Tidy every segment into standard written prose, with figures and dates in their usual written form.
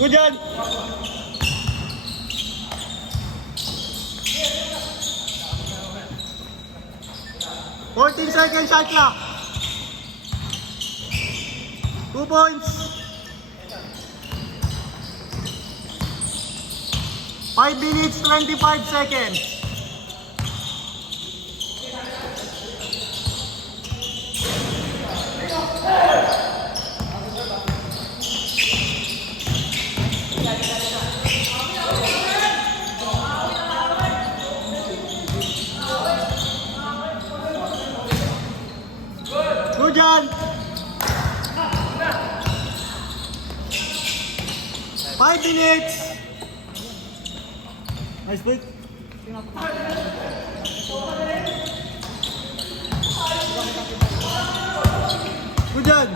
Good yan. Seconds shot clock. 2 points. 5 minutes, 25 seconds. Good yan. 5 minutes. Nice break. Good yan.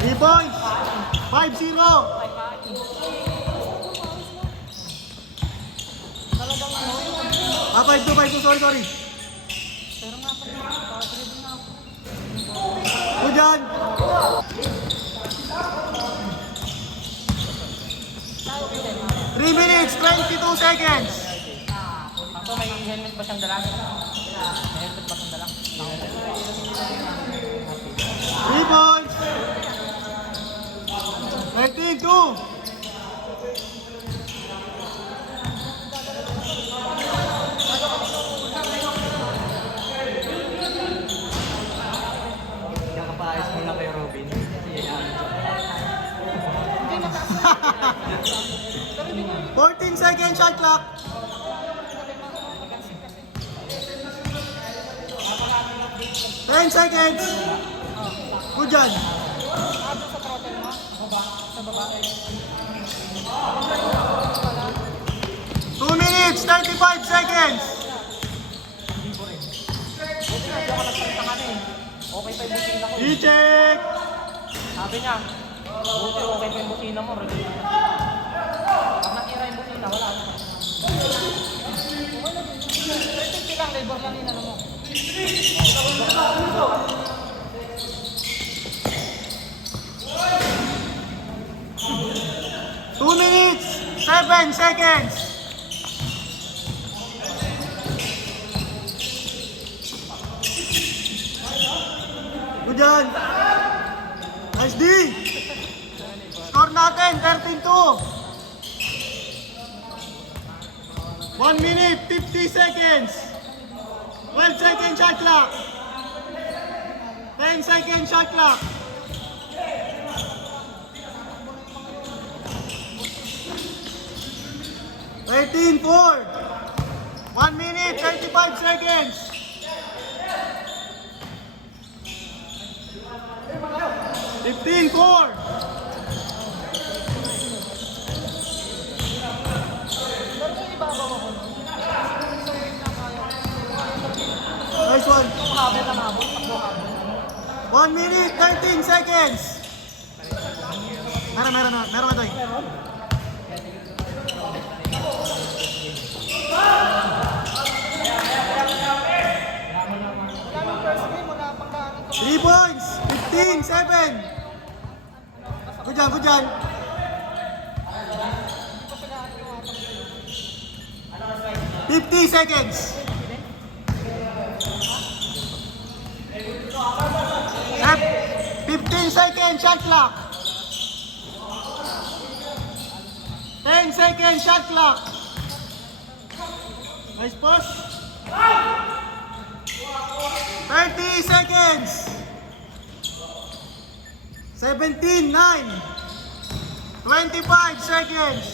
3 points. 5-0. Ah, 5-2, sorry. Good yan. 3 minutes, 22 seconds. Ako may helmet ba siyang dala? May helmet ba siyang dala? 3 points. 19-2. Kakapaayos mo lang kay Robin. 14 seconds shot clock. 10 seconds. Good yan. 2 minutes, 35 seconds. Okay pa yung busina ko. I-check. Sabi niya, buti okay pa yung busina mo. Pag nakira yung busina, wala na. Ito lang, labor lang yun, ano mo. 2 minutes, 7 seconds. Good yan. Nice D. Score natin, 13-2. 1 minute, 50 seconds. 12 second shot clock. 10 second shot clock. 13-4. 1 minute, 35 seconds. 15-4. Nice one. 1 minute, 13 seconds. Meron ito eh. Three points, 15-7. Good yan. 50 seconds. 15 seconds shot clock. 10 seconds shot clock. Nice pass. 30 seconds. 17-9. 25 seconds.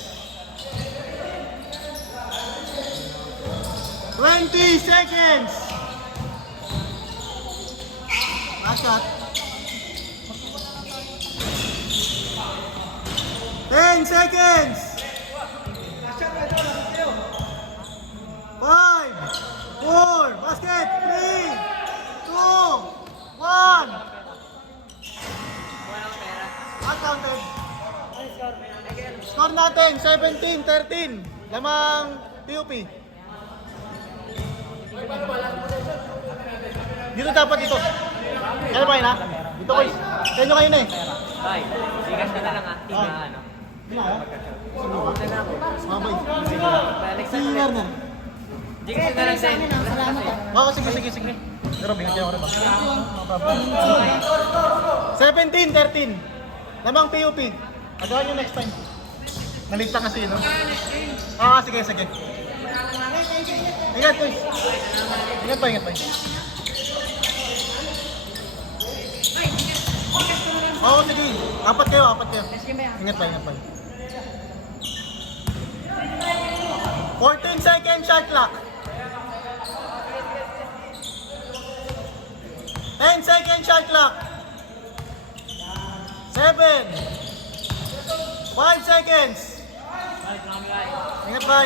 20 seconds. Last shot. 10 seconds. 5, 4, basket, 3, 2, 1. Uncounted. Score natin, 17-13. Lamang PUP. Dito dapat ito. Kaya ba yun ha? Dito guys. Kaya nyo kayo na eh. Tay, sigas ka na lang ah. Tiga ano. Hindi na sino ba? Ito na ako. Mabay. Balik Si Werner. Jigas na lang din. Salamat ah. Oo, sige. Pero bingat kayo ako rin ba? 17-13. Lamang PUP. Agawan nyo next time. Nalit lang kasi, no? Sige. Ingat, guys. Ingat pa. Oo, sige. Apat kayo. Ingat pa. 14 second shot clock. 10 second shot clock. 7 5 seconds. Ingat ba?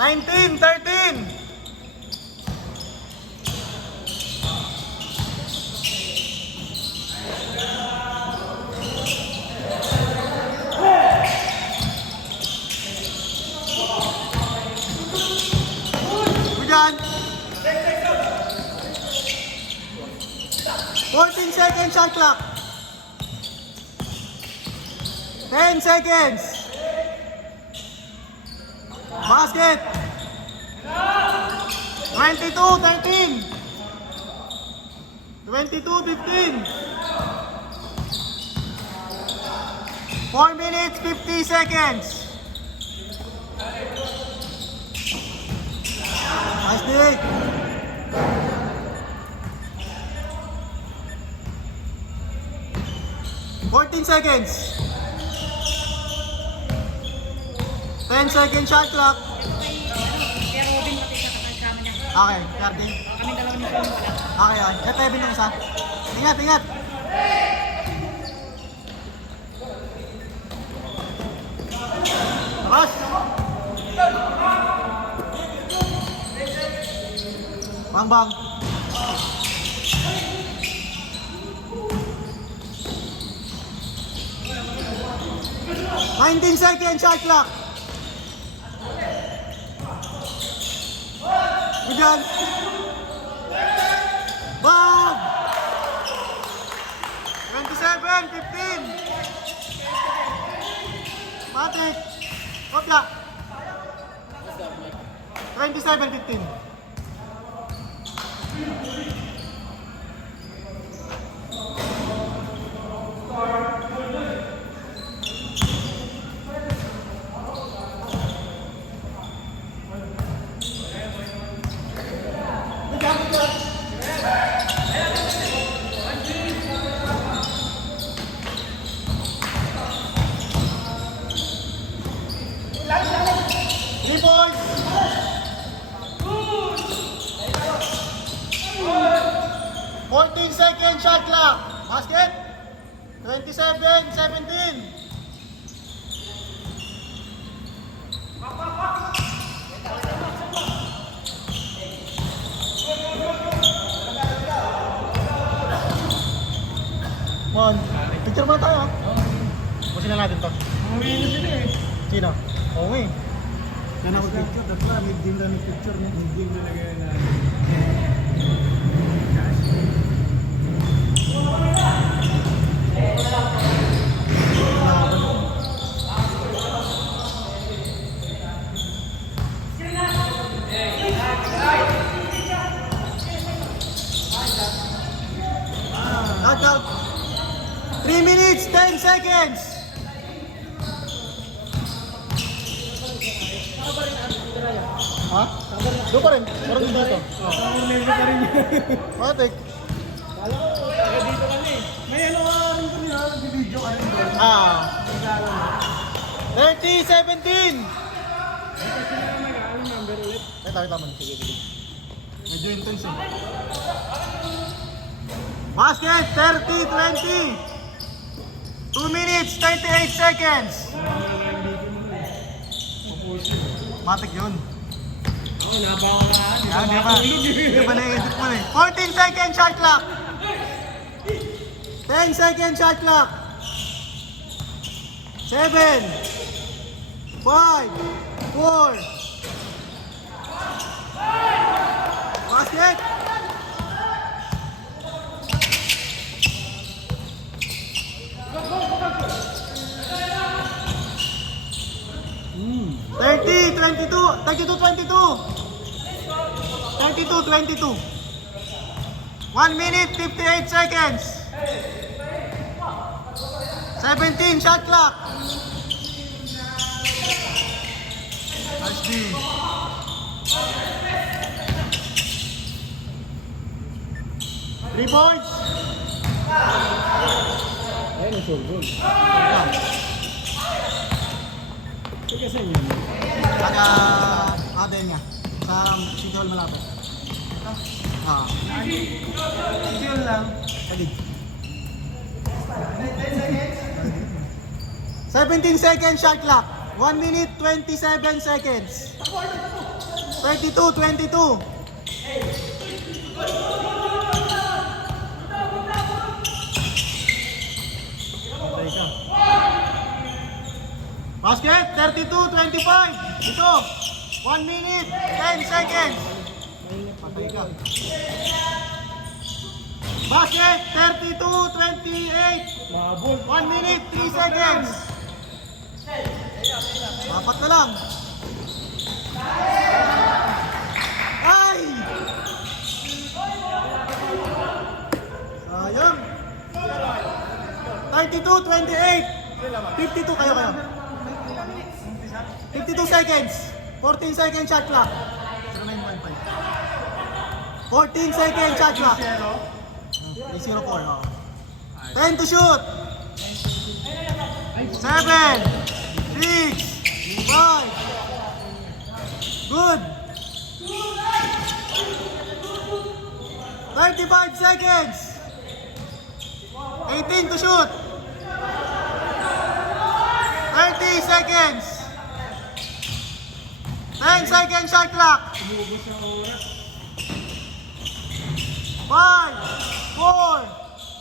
19-13. Hujan. 14 seconds shot clock. 10 seconds. Basket. 22-13. 22-15. 4 minutes 50 seconds. Basket. Seconds. 10 second shot clock. Okay, Cardin. Okay. Ito, Evan yung isa. Ingat. Tapos. Bang. 19 second shot clock. Hujan. Bang! 27-15. Matik. Kopya. 27-15. Second shot clock. Basket. 27-17. Mon, picture muna tayo. Pusin na natin to. Sino? Oo eh. Yan ako picture. Datla, mid-game na picture. Mid-game na lagay na. Out. 3 minutes, 10 seconds. Ha? Doon pa rin. Parang dito. Matik. Kala ko, taga dito kami. May ano ka rin kami ha, nag-video ka rin doon. 30-17. Kasi na nag-aalam number ulit. Ito man. Sige. Medyo intense eh. Basket, 30-20. 2 minutes, 38 seconds. Matik yun. Oo, nabawa ka na. Hindi ba na-edit mo eh. 14 second shot clock. 10 second shot clock. 7 5 4 Basket. 30, 22, 32, 22. 32, 22. 1 minute, 58 seconds. 17, shot clock. Nice D. Three points. Ayun ang short goal. Sige sa inyo. Saka Aden niya. Sa City Hall malapit. Ah. Sige lang. Kagig. 17 seconds shot clock. 1 minute 27 seconds. 32, 22. Patay ka. Basket, 32, 25. Ito, 1 minute, 10 seconds. Patay ka. Basket, 32, 28. Mabol. 1 minute, 3 seconds. Apat na lang. Ay! Sayang. 32, 28. 52 kayo. 52 seconds. 14 seconds shot clock. 14 seconds shot clock. 304. 10 to shoot. 7, 6, 5. Good. 35 seconds. 18 to shoot. 30 seconds. 10 seconds shot clock. 5, 4,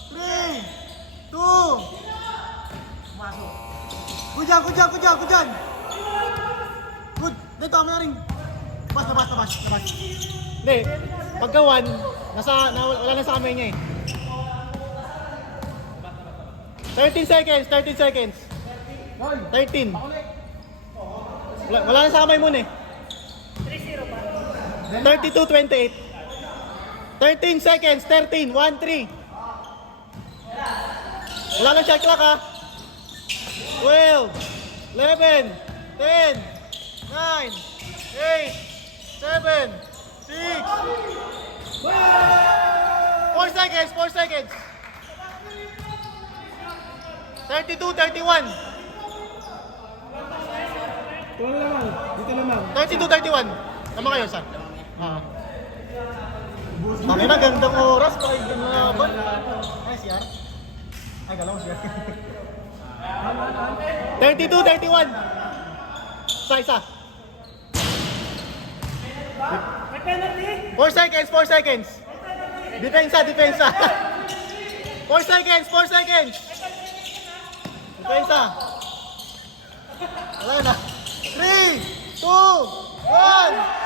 3, 2. Good dyan. Good. Dito, may ring. Bas. Hindi. Pagka 1, wala na sa kamay niya eh. 13 seconds. 13. Wala na sa kamay mo eh. 32, 28. 13 seconds. 13. 1, 3. Wala na shot clock ha. 12, 11, 10, 9, 8, 7, 6, 4 seconds. 32, 31. Tuwang lamang. Dito lamang. 32, 31. Tama kayo, sir? Tangin na, gandang oras. Pakinggan na ba? Ay, CR? Ay, galaw siya. 32, 31. Isa. 4 seconds. Depensa. 4 seconds. Depensa. Wala na. 3, 2, 1.